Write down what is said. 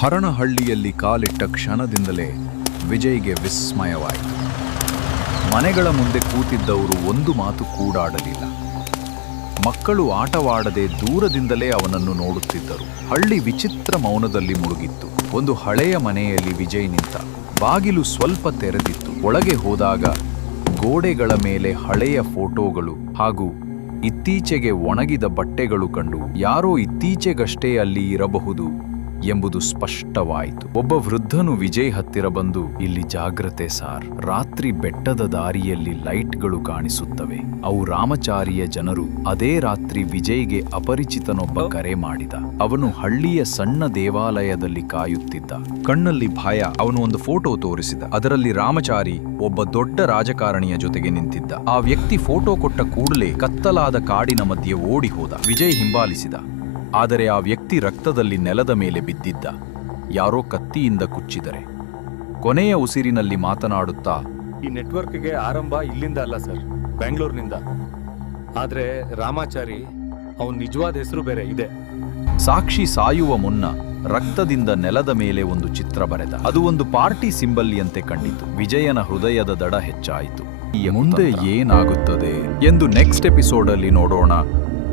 ಹರನಹಳ್ಳಿಯಲ್ಲಿ ಕಾಲಿಟ್ಟ ಕ್ಷಣದಿಂದಲೇ ವಿಜಯ್ಗೆ ವಿಸ್ಮಯವಾಯಿತು. ಮನೆಗಳ ಮುಂದೆ ಕೂತಿದ್ದವರು ಒಂದು ಮಾತು ಕೂಡಾಡಲಿಲ್ಲ. ಮಕ್ಕಳು ಆಟವಾಡದೆ ದೂರದಿಂದಲೇ ಅವನನ್ನು ನೋಡುತ್ತಿದ್ದರು. ಹಳ್ಳಿ ವಿಚಿತ್ರ ಮೌನದಲ್ಲಿ ಮುಳುಗಿತ್ತು. ಒಂದು ಹಳೆಯ ಮನೆಯಲ್ಲಿ ವಿಜಯ್ ನಿಂತ. ಬಾಗಿಲು ಸ್ವಲ್ಪ ತೆರೆದಿತ್ತು. ಒಳಗೆ ಹೋದಾಗ ಗೋಡೆಗಳ ಮೇಲೆ ಹಳೆಯ ಫೋಟೋಗಳು ಹಾಗೂ ಇತ್ತೀಚೆಗೆ ಒಣಗಿದ ಬಟ್ಟೆಗಳು ಕಂಡು ಯಾರೋ ಇತ್ತೀಚೆಗಷ್ಟೇ ಅಲ್ಲಿ ಇರಬಹುದು ಎಂಬುದು ಸ್ಪಷ್ಟವಾಯಿತು. ಒಬ್ಬ ವೃದ್ಧನು ವಿಜಯ್ ಹತ್ತಿರ ಬಂದು, ಇಲ್ಲಿ ಜಾಗ್ರತೆ ಸಾರ್, ರಾತ್ರಿ ಬೆಟ್ಟದ ದಾರಿಯಲ್ಲಿ ಲೈಟ್ಗಳು ಕಾಣಿಸುತ್ತವೆ. ಅವು ರಾಮಚಾರಿಯ ಜನರು. ಅದೇ ರಾತ್ರಿ ವಿಜಯ್ಗೆ ಅಪರಿಚಿತನೊಬ್ಬ ಕರೆ ಮಾಡಿದ. ಅವನು ಹಳ್ಳಿಯ ಸಣ್ಣ ದೇವಾಲಯದಲ್ಲಿ ಕಾಯುತ್ತಿದ್ದ. ಕಣ್ಣಲ್ಲಿ ಭಯ. ಅವನು ಒಂದು ಫೋಟೋ ತೋರಿಸಿದ. ಅದರಲ್ಲಿ ರಾಮಚಾರಿ ಒಬ್ಬ ದೊಡ್ಡ ರಾಜಕಾರಣಿಯ ಜೊತೆಗೆ ನಿಂತಿದ್ದ. ಆ ವ್ಯಕ್ತಿ ಫೋಟೋ ಕೊಟ್ಟ ಕೂಡಲೇ ಕತ್ತಲಾದ ಕಾಡಿನ ಮಧ್ಯೆ ಓಡಿ ಹೋದ. ವಿಜಯ್ ಹಿಂಬಾಲಿಸಿದ. ಆದರೆ ಆ ವ್ಯಕ್ತಿ ರಕ್ತದಲ್ಲಿ ನೆಲದ ಮೇಲೆ ಬಿದ್ದಿದ್ದ. ಯಾರೋ ಕತ್ತಿಯಿಂದ ಕುಚ್ಚಿದರೆ. ಕೊನೆಯ ಉಸಿರಿನಲ್ಲಿ ಮಾತನಾಡುತ್ತಾ, ಈ ನೆಟ್ವರ್ಕ್ಗೆ ಆರಂಭ ಇಲ್ಲಿಂದ ಅಲ್ಲ ಸರ್, ಬೆಂಗಳೂರಿನಿಂದ. ಆದ್ರೆ ರಾಮಾಚಾರಿ ಅವನ ನಿಜವಾದ ಹೆಸರು ಬೇರೆ ಇದೆ. ಸಾಕ್ಷಿ ಸಾಯುವ ಮುನ್ನ ರಕ್ತದಿಂದ ನೆಲದ ಮೇಲೆ ಒಂದು ಚಿತ್ರ ಬರೆದ. ಅದು ಒಂದು ಪಾರ್ಟಿ ಸಿಂಬಲ್ಯಂತೆ ಕಂಡಿತು. ವಿಜಯನ ಹೃದಯದ ದಡ ಹೆಚ್ಚಾಯಿತು. ಮುಂದೆ ಏನಾಗುತ್ತದೆ ಎಂದು ನೆಕ್ಸ್ಟ್ ಎಪಿಸೋಡ್ ಅಲ್ಲಿ ನೋಡೋಣ.